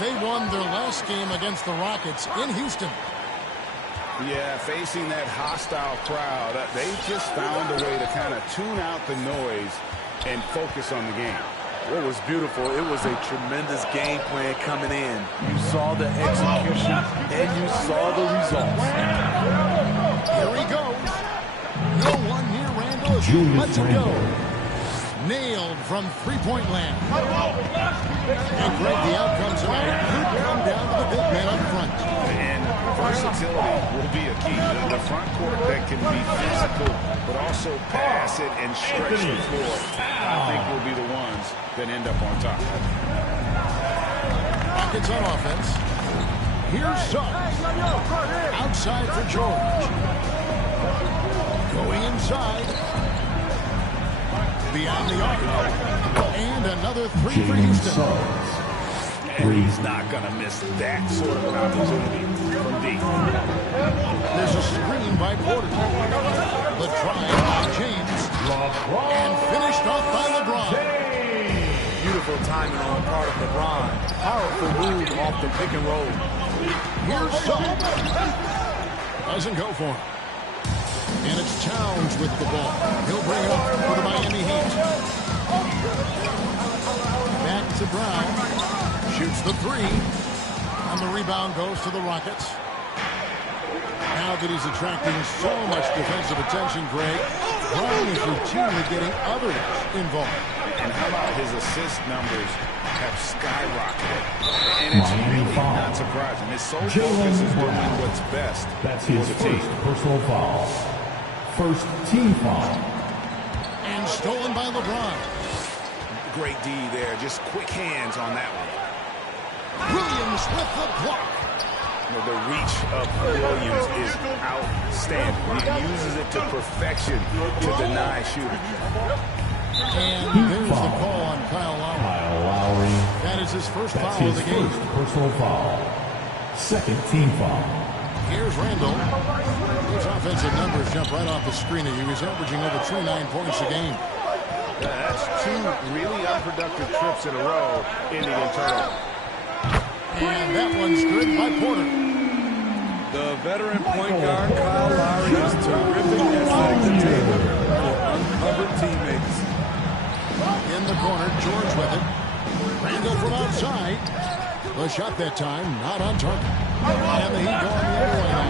They won their last game against the Rockets in Houston. Yeah, facing that hostile crowd, they just found a way to kind of tune out the noise and focus on the game. What was beautiful, it was a tremendous game plan coming in. You saw the execution, and you saw the results. Here he goes. No one near Randall as he lets it go. Nailed from three-point land. And Greg, the outcome tonight could come down to the big man up front. And versatility will be a key. The front court that can be physical, but also pass it and stretch the floor, I think will be the ones that end up on top. Rockets on offense. Here's Suggs. Outside for George. Going inside. Beyond the arc. And another three for Houston. And he's not going to miss that sort of an opportunity from deep. There's a screen by Porter. The drive by James. And finished off by LeBron. Beautiful timing on the part of LeBron. Powerful move off the pick and roll. Here's Suggs. Doesn't go for him. And it's Towns with the ball. He'll bring it up for the Miami Heat. Back to Brown. Shoots the three. And the rebound goes to the Rockets. Now that he's attracting so much defensive attention, Greg, Brown is routinely getting others involved. And how about his assist numbers have skyrocketed? And it's really not surprising. His sole focus is doing what's best. That's his first personal foul. First team foul. And stolen by LeBron. Great D there. Just quick hands on that one. Williams with the block. The reach of Williams is outstanding. He uses it to perfection to deny shooting. And there's the call on Kyle Lowry. That is his first foul of the game. First personal foul. Second team foul. Here's Randall. His offensive numbers jump right off the screen. He was averaging over 29 points a game. That's two really unproductive trips in a row ending in turnover. And that one's good by Porter. The veteran point guard, Kyle Lowry, is terrific at setting the table for uncovered teammates. In the corner, George with it. Randall from outside. The shot that time, not on target. And the Heat going the other way now.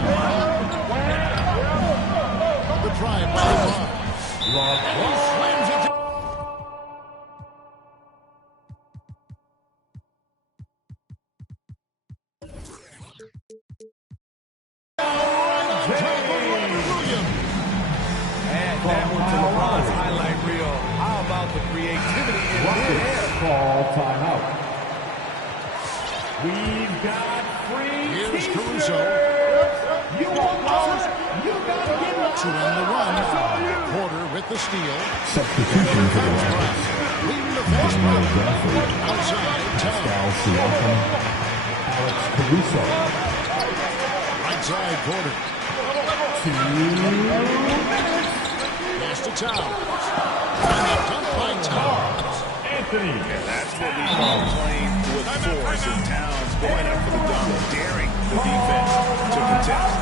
The drive by LeBron. And he slams it down. That one to LeBron's highlight reel. How about the creativity in mid-air? Call timeout. We've got free Here's Caruso. You want those? You got to give up. To end the run. Porter with the steal. Substitution for the Rockets. Leading the fast break. Outside, Pascal Siakam. Alex Caruso. right side, Porter. Pass to Towns. And a dunk by Towns. Anthony. And that's what we call playing with force. And Towns going up for the dunk, daring the defense to contest.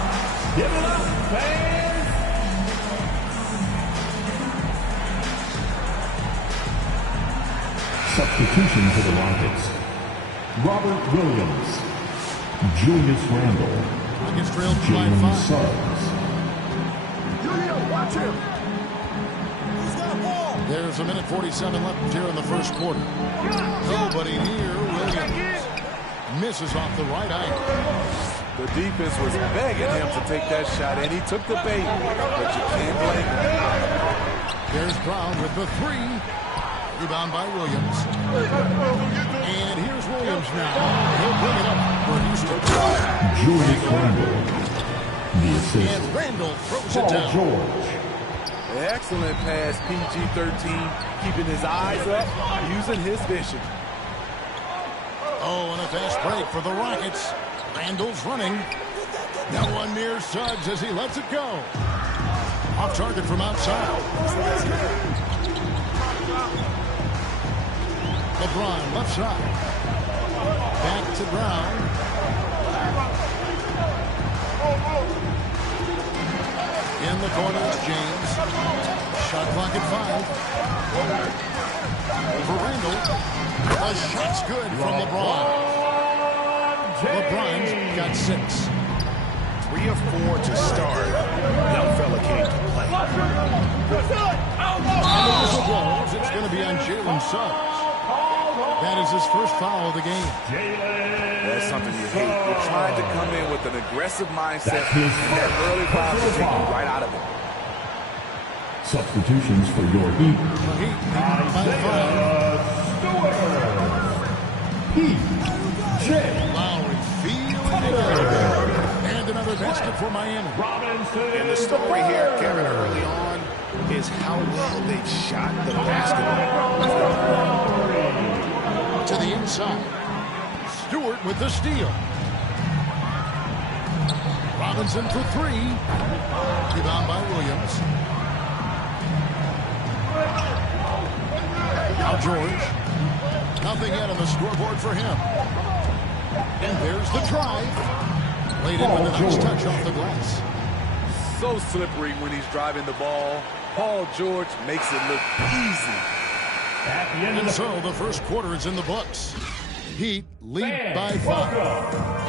Give it up, fans. Substitution for the Rockets. Robert Williams. Julius Randle. Rockets trailed by Jalen 5. Suggs. Watch him. There's a minute 47 left here in the first quarter. Nobody near Williams. Misses off the right eye. The defense was begging him to take that shot, and he took the bait, but you can't blame him. There's Brown with the three. Rebound by Williams. And here's Williams now. He'll bring it up for Houston. Julius Randle. The assist. And Randall throws Paul it down. George. Excellent pass, PG-13, keeping his eyes up, using his vision. Oh, and a fast break for the Rockets. Randall's running. No one near Suggs as he lets it go. Off target from outside. LeBron left side. Back to Brown. In the corner is James. Shot clock at 5. Over Randall. The shot's good from LeBron. LeBron's got 6. 3 of 4 to start. Young fella came to play. And the whistle blows. It's going to be on Jalen Suggs. That is his first foul of the game. That's something you hate. You're trying to come in with an aggressive mindset, and that early foul will take you right out of it. Substitutions for your Heat. Heat by 5. P.J. Lowry feeling it. And another basket for Miami. And the story here, Kevin, early on is how well they've shot the basketball. To the inside. Stewart with the steal. Robinson for 3. Rebound by Williams. Now George. Nothing yet on the scoreboard for him. And there's the drive. Laid in with a nice touch off the glass. So slippery when he's driving the ball. Paul George makes it look easy. And so the first quarter is in the books. Heat lead by 5.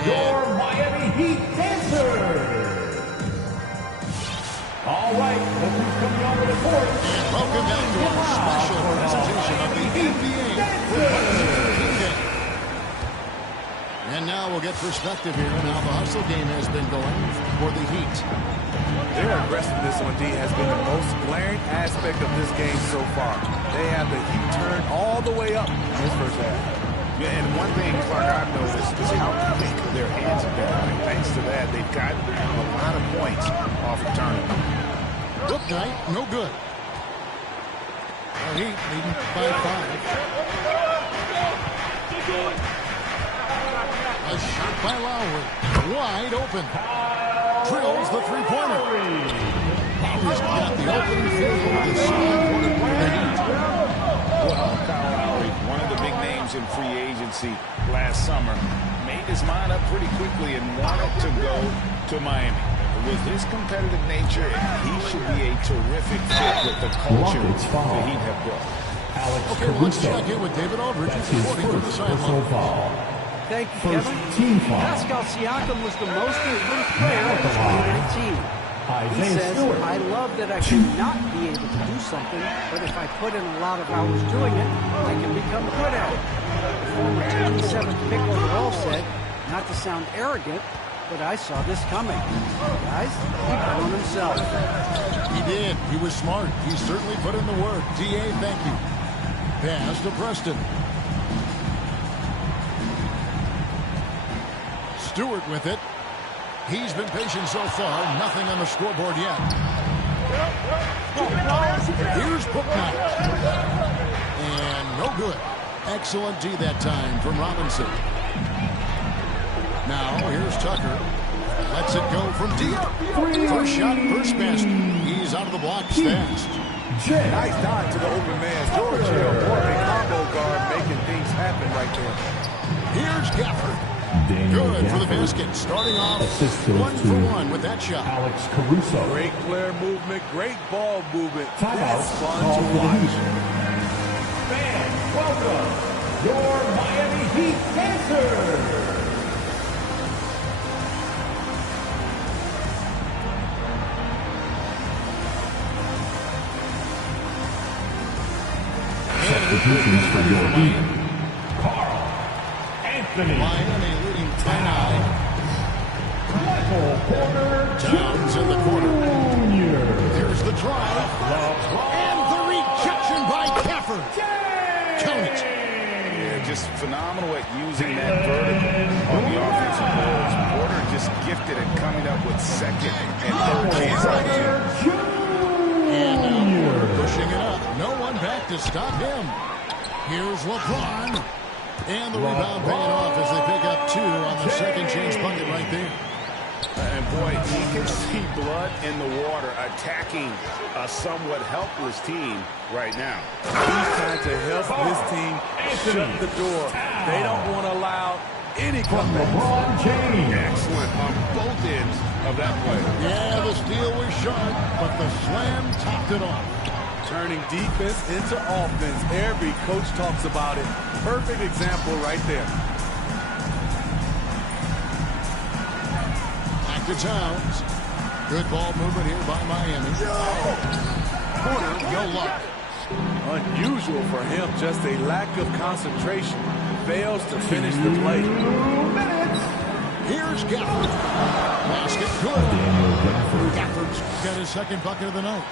Your Miami Heat dancers. All right, look who's coming onto the court. And welcome back to our special presentation of the NBA game. And now we'll get perspective here on how the hustle game has been going for the Heat. Their aggressiveness on D has been the most glaring aspect of this game so far. They have the Heat turned all the way up in this first half. Yeah, and one thing, Clark, I've noticed is how quick their hands have been. And thanks to that, they've got a lot of points off the turnover. Look night, no good. The Heat leading by 5. A shot by Lowry. Wide open. Drills the three-pointer. Lowry's got the opening field goal of the second quarter for the Heat. Well, Kyle Lowry, one of the big names in free agency last summer, made his mind up pretty quickly and wanted to go to Miami. With his competitive nature, he should be a terrific fit with the culture the Heat have built. Okay, well, let's check in with David Aldridge, reporting from the sideline. Thank you, Kevin. Pascal Siakam was the most improved player in 2019. He says, I love that I should not be able to do something, but if I put in a lot of hours doing it, I can become good at it. The former 27th pick overall said, not to sound arrogant, but I saw this coming. Guys, he bet on himself. He did. He was smart. He certainly put in the work. D.A., thank you. Pass to Preston. Stewart with it. He's been patient so far. Nothing on the scoreboard yet. Here's Booknight. And no good. Excellent D that time from Robinson. Now here's Tucker. Lets it go from deep. First shot, first basket. He's out of the blocks fast. Nice dive to the open man. George Hill, more of a combo guard, making things happen right there. Here's Gafford. Good for the basket. Starting off 1-for-1 with that shot. Alex Caruso. Great player movement, great ball movement. Timeout. That's fun to watch. Fans, welcome your Miami Heat dancers. Substitutions for your Heat. Carl Anthony. Miami leading 10-9. Michael Porter Towns in the corner. Jr. There's the drive. And the rejection by Gafford. Count it. Yeah, just phenomenal at using that vertical on the offensive boards. Porter just gifted at coming up with second and third chance opportunities. And now pushing it up. No one back to stop him. Here's LeBron. And the rebound paying off as they pick up 2 on the second chance bucket right there. And boy, you can see blood in the water attacking a somewhat helpless team right now. He's trying to help his team shut the door. They don't want to allow any From comeback. LeBron James. Excellent on both ends of that play. Yeah, the steal was sharp, but the slam topped it off. Turning defense into offense. Every coach talks about it. Perfect example right there. Back to Towns. Good ball movement here by Miami. Corner, no luck. Unusual for him, just a lack of concentration. Fails to finish the play. Here's Gafford. Basket good. Gafford's got his second bucket of the night.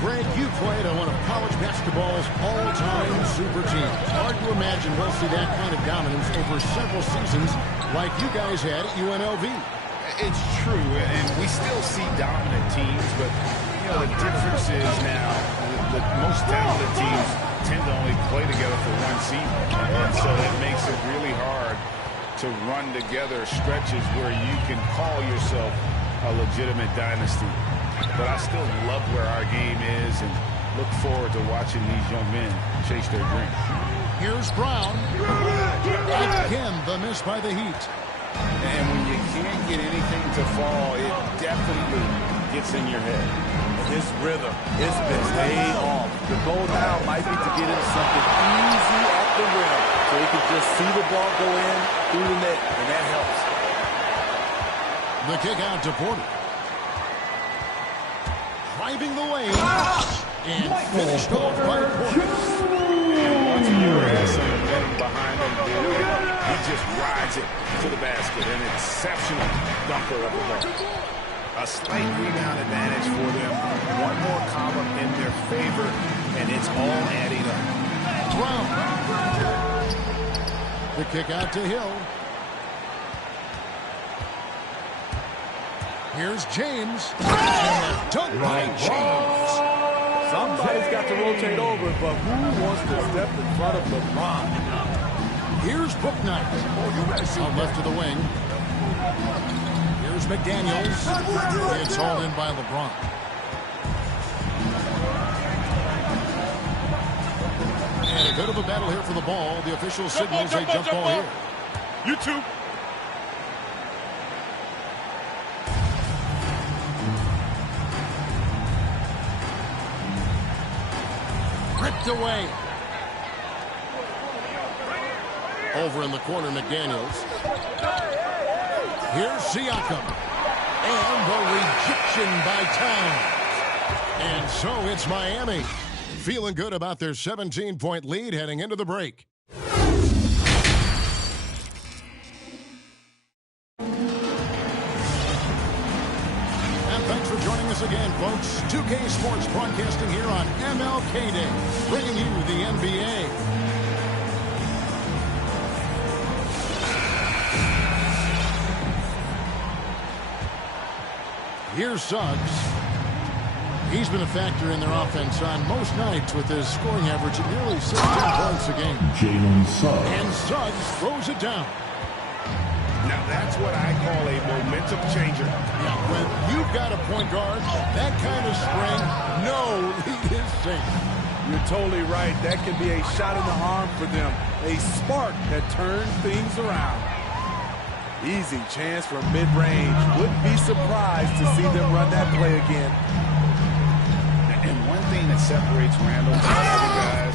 Greg, you played on one of college basketball's all-time super teams. Hard to imagine we'll see that kind of dominance over several seasons like you guys had at UNLV. It's true, and we still see dominant teams, but the difference is now the most talented teams tend to only play together for one season, and so that makes it really hard to run together stretches where you can call yourself a legitimate dynasty. But I still love where our game is and look forward to watching these young men chase their dreams. Here's Brown. Again, the miss by the Heat. And when you can't get anything to fall, it definitely gets in your head. His rhythm, it's been staying off. The goal now might be to get him something easy at the rim so he can just see the ball go in through the net, and that helps. The kick out to Porter. Driving the lane. And finished off by Porter. Once he has some momentum behind him, he just rides it to the basket. An exceptional dunker of the ball. A slight rebound advantage for them. One more column in their favor, and it's all adding up. Brown. The kick out to Hill. Here's James. Dunk by James. Somebody's got to rotate over, but who wants to step in front of LeBron? Here's Booknight. On left to the wing. Here's McDaniels. It's hauled in by LeBron. And a bit of a battle here for the ball. The official signals a jump ball here. You two. Ripped away. Over in the corner, McDaniels. Here's Siakam. And the rejection by Towns. And so it's Miami. Feeling good about their 17-point lead heading into the break. And thanks for joining us again, folks. 2K Sports broadcasting here on MLK Day, bringing you the NBA. Here's Suggs. He's been a factor in their offense on most nights with his scoring average at nearly 16 points a game. Jalen Suggs. And Suggs throws it down. Now that's what I call a momentum changer. Yeah, when you've got a point guard, that kind of spring, no lead is safe. You're totally right. That can be a shot in the arm for them. A spark that turns things around. Easy chance for mid-range. Wouldn't be surprised to see them run that play again. And one thing that separates Randall from other guys,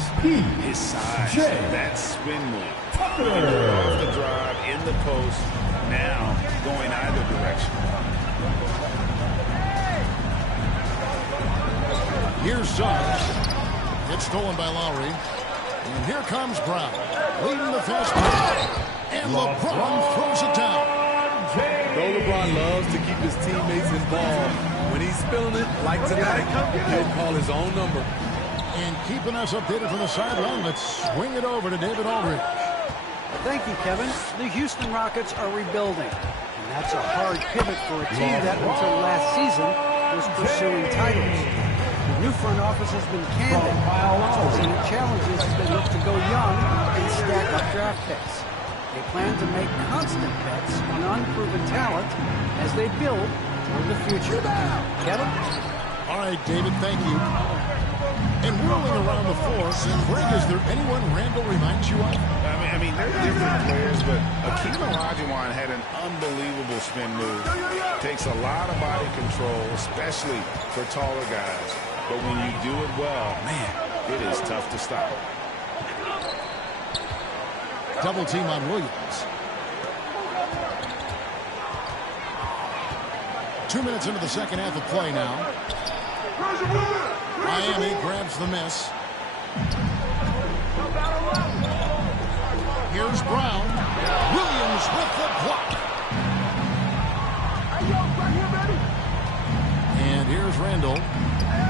his size. That spin move. Off the drive, in the post, now going either direction. Here's Suggs. It's stolen by Lowry. And here comes Brown. Leading the fast break. And LeBron throws it down. Though LeBron loves to keep his teammates involved, when he's feeling it, like tonight, he'll call his own number. And keeping us updated from the sideline, let's swing it over to David Aldridge. Thank you, Kevin. The Houston Rockets are rebuilding. And that's a hard pivot for a team that until last season was pursuing titles. The new front office has been candid. Facing the challenges as they look to go young and stack up draft picks. They plan to make constant bets on unproven talent as they build toward the future. Kevin? All right, David, thank you. And whirling around the floor, Greg, is there anyone Randall reminds you of? I mean, they're players, but Akeem Olajuwon had an unbelievable spin move. Takes a lot of body control, especially for taller guys. But when you do it well, man, it is tough to stop. Double team on Williams. 2 minutes into the second half of play now. Miami grabs the miss. Here's Brown. Williams with the block. And here's Randall.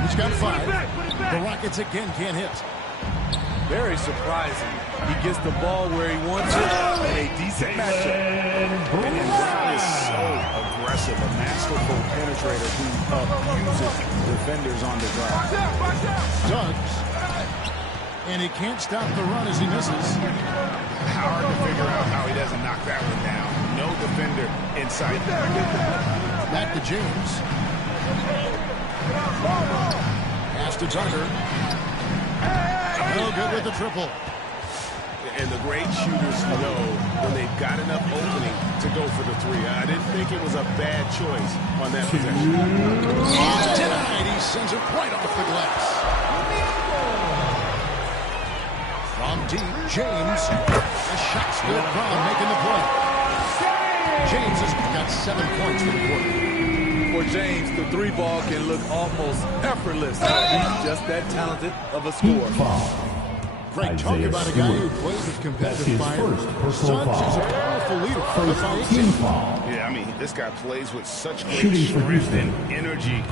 He's got 5. The Rockets again can't hit. Very surprising. He gets the ball where he wants it in a decent matchup. And Brown is so aggressive, a masterful penetrator who abuses defenders on the drive. Suggs. And he can't stop the run as he misses. Hard to figure out how he doesn't knock that one down. No defender in sight. Back to James. Pass to Tucker. No good with the triple. And the great shooters know when they've got enough opening to go for the 3. I didn't think it was a bad choice on that possession. Denied. He sends it right off the glass. From deep, James. A shot's good. Brown making the play. James has got 7 points for the quarter. For James, the 3 ball can look almost effortless. He's just that talented of a scorer. Great talk about a guy who plays with competitive fire. Suggs is a powerful leader. Yeah, I mean, this guy plays with such great strength and energy,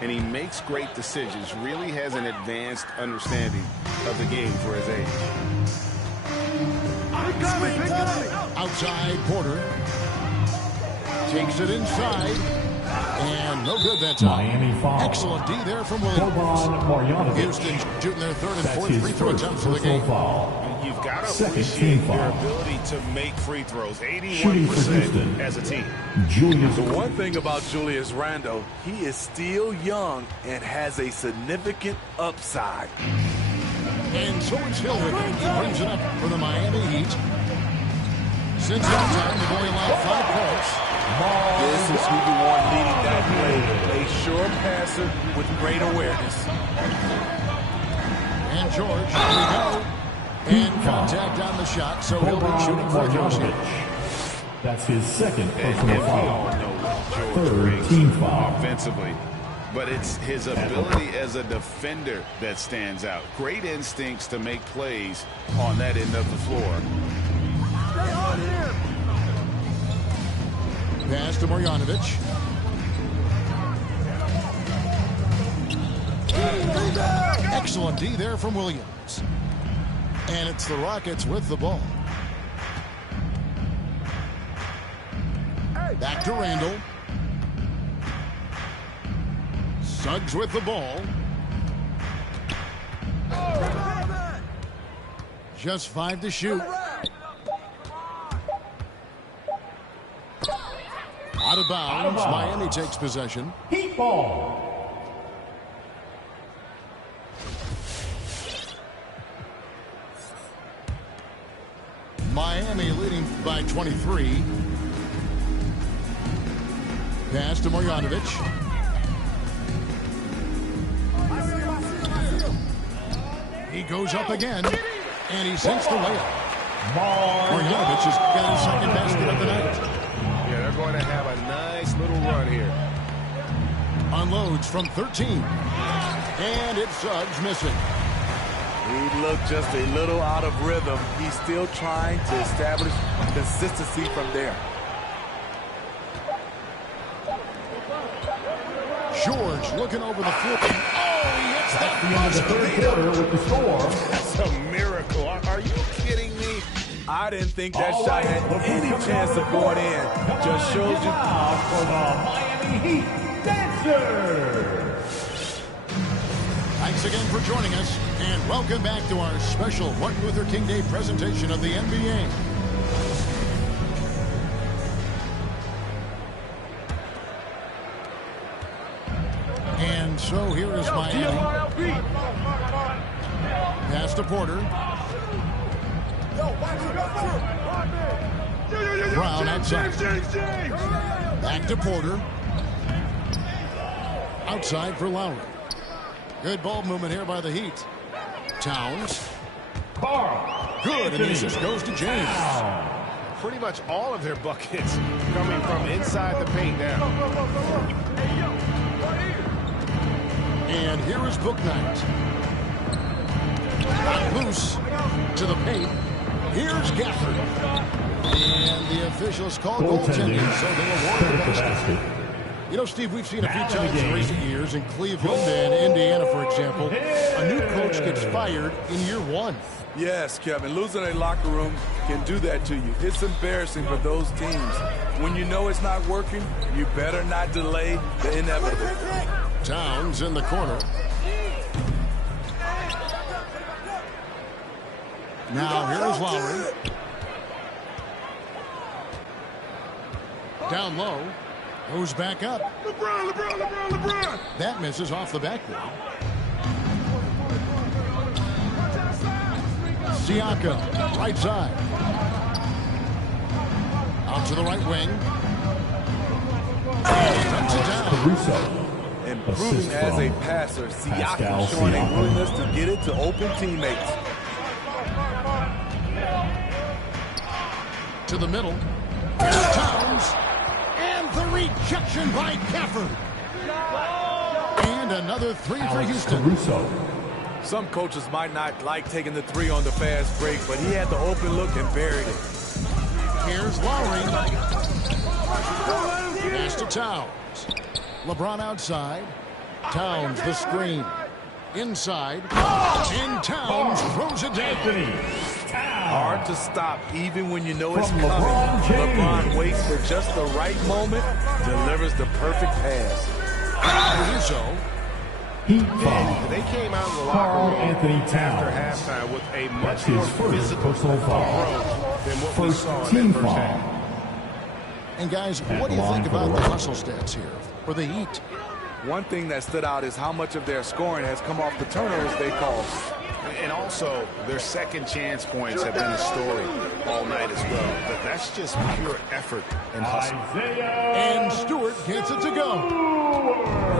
and he makes great decisions. Really has an advanced understanding of the game for his age. Outside, Porter takes it inside, and no good that time. Miami foul. Excellent D there from Williams. Houston shooting their 3rd and 4th free throw attempts for the game. You've got to appreciate their ability to make free throws. 81% as a team. The one thing about Julius Randle, he is still young and has a significant upside. And so it's Hillman. He brings it up for the Miami Heat. Since that time, they've only allowed 5 points. This is who you want leading that play. A sure passer with great awareness. And George, here we go. And contact on the shot, so he'll be shooting for Joseph. That's his 2nd personal And we foul. all know what George 3rd brings team foul. offensively. But it's his ability as a defender that stands out. Great instincts to make plays on that end of the floor. Pass to Marjanovic. Excellent D there from Williams. And it's the Rockets with the ball. Back to Randall. Suggs with the ball. Just 5 to shoot. Out of bounds. Miami takes possession. Heat ball. Miami leading by 23. Pass to Marjanovic. He goes up again, and he sinks the layup. Marjanovic has got his 2nd basket of the night. Yeah, they're going to have a nice little run here. Unloads from 13. And it's Suggs missing. He looked just a little out of rhythm. He's still trying to establish consistency from there. George looking over the floor. Oh, he hits that The end of the 3rd quarter with the score. That's a miracle. Are you kidding me? I didn't think that shot had any chance of going in. Just shows you. For the Miami Heat Dancers. Thanks again for joining us, and welcome back to our special Martin Luther King Day presentation of the NBA. And so here is Miami. Pass to Porter. Brown outside. Back to Porter. Outside for Lowry. Good ball movement here by the Heat. Towns. Good, and the assist goes to James. Pretty much all of their buckets coming from inside the paint now. And here is Bouknight. Loose to the paint. Here's Gafford. And the officials call goaltending, so they award the basket. You know, Steve, we've seen a few times in recent years in Cleveland and Indiana, for example, a new coach gets fired in year one. Yes, Kevin, losing a locker room can do that to you. It's embarrassing for those teams. When you know it's not working, you better not delay the inevitable. Towns in the corner. Now here's Lowry. Down low. Goes back up. LeBron. That misses off the backboard. Siakam, right side. Out to the right wing. Knocks it down. Improving as a passer, Siakam showing a willingness to get it to open teammates. To the middle. Here's Towns. And the rejection by Gafford. And another three for Houston. Some coaches might not like taking the three on the fast break, but he had the open look and buried it. Here's Lowry. Pass to Towns. LeBron outside. Towns the screen. Inside. And Towns throws it down. Hard to stop even when you know it's coming. LeBron waits for just the right moment, delivers the perfect pass. So. Heat They came out of the locker room after halftime with a much more physical approach than what we saw in that first half. And guys, what do you think about the hustle stats here for the Heat? One thing that stood out is how much of their scoring has come off the turnovers they caused. And also, their second chance points have been a story all night as well. But that's just pure effort and hustle. And Stewart gets it to go.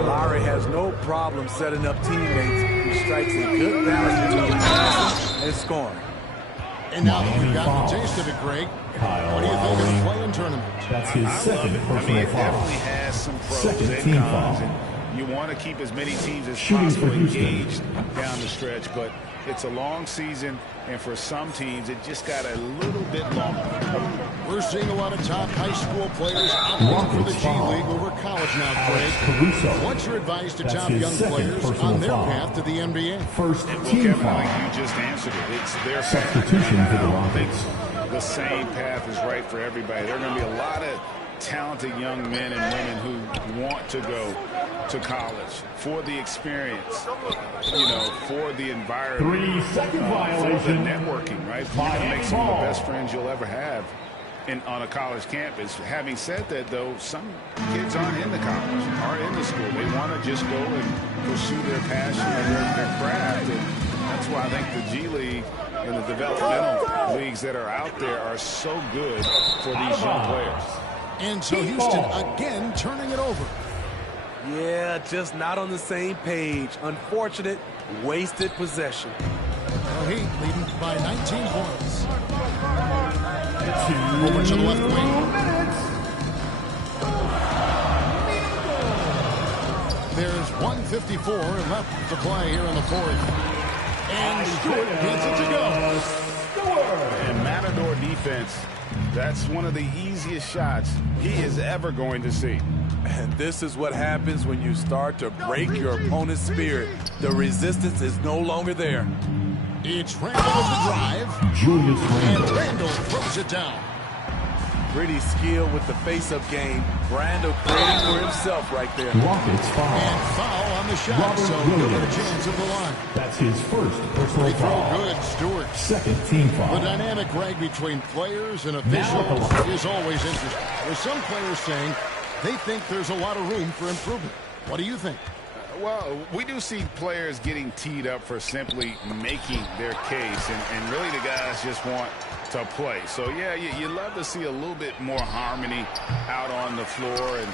Lowry has no problem setting up teammates. He strikes a good balance between passing and scoring. And now that we've gotten a taste of it, Greg, what do you think of the play-in tournament? That's his second personal foul. It definitely has some pros Second and team cons. foul. And you want to keep as many teams as Shooting possible for Houston. engaged down the stretch, but it's a long season, and for some teams, it just got a little bit longer. We're seeing a lot of top high school players opting for the G League over college now, Greg. What's your advice to top young players on their path to the NBA? First Well, team Kevin, foul. like you just answered it. It's their Substitution for the Rockets. The same path is right for everybody. There are going to be a lot of talented young men and women who want to go to college for the experience, you know, for the environment, 3-second for the violation. networking, right? You're going to make some of the best friends you'll ever have on a college campus. Having said that, though, some kids aren't into college, aren't into school. They want to just go and pursue their passion and their craft. And that's why I think the G League and the developmental leagues that are out there are so good for these young players. And so Houston again turning it over. Yeah, just not on the same page. Unfortunate, wasted possession. The Heat leading by 19 points. Over to the left wing. There's 1:54 left to play here in the fourth. And Stewart gets it to go. And Matador defense, that's one of the easiest shots he is ever going to see. And this is what happens when you start to break your opponent's spirit. The resistance is no longer there. It's Randall with the drive. Julius And Randle. Randall throws it down. Pretty skilled with the face-up game. Randall creating for himself right there. Rockets foul. And foul on the shot, Robert so he'll get a Williams. chance at the line. That's his first personal Free throw foul. good, Stewart. Second team The foul. dynamic, Greg, between players and officials is always interesting. There's some players saying they think there's a lot of room for improvement. What do you think? Well, we do see players getting teed up for simply making their case, and really the guys just want to play. So, yeah, you love to see a little bit more harmony out on the floor, and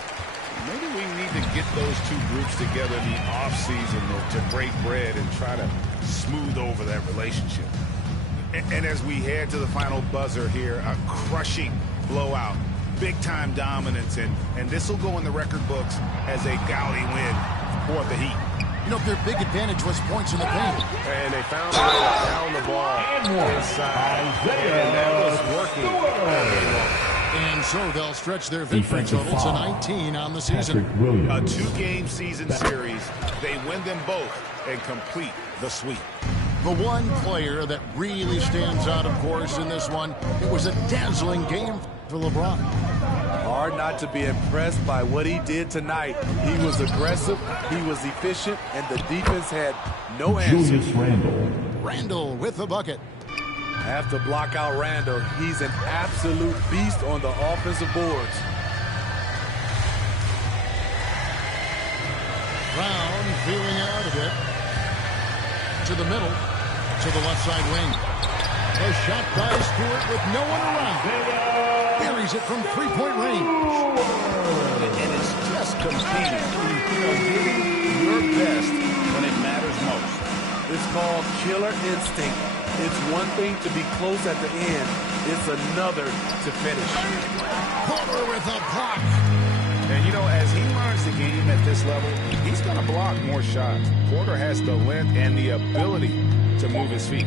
maybe we need to get those two groups together in the offseason to break bread and try to smooth over that relationship. And as we head to the final buzzer here, a crushing blowout, big-time dominance, and this will go in the record books as a gaudy win for the Heat. You know, their big advantage was points in the paint. And they found a way to pound the ball inside, and that was working all day long. And so they'll stretch their victory total to 19 on the season. A 2-game season series. They win them both and complete the sweep. The one player that really stands out, of course, in this one, it was a dazzling game for LeBron. Hard not to be impressed by what he did tonight. He was aggressive, he was efficient, and the defense had no answer. Julius Randle. Randle with the bucket. Have to block out Randle. He's an absolute beast on the offensive boards. Brown feeling out of it. To the middle. To the left side wing. A shot by Stewart with no one around. Buries it from three-point range. And it's just competing. Giving your best when it matters most. It's called killer instinct. It's one thing to be close at the end. It's another to finish. Porter with a block. And, you know, as he learns the game at this level, he's going to block more shots. Porter has the length and the ability to move his feet.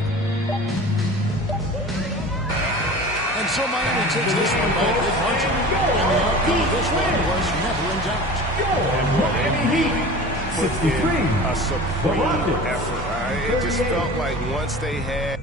And so Miami takes this one by a big margin. And the outcome of this one was never in doubt. And really put in a supreme effort. It just felt like once they had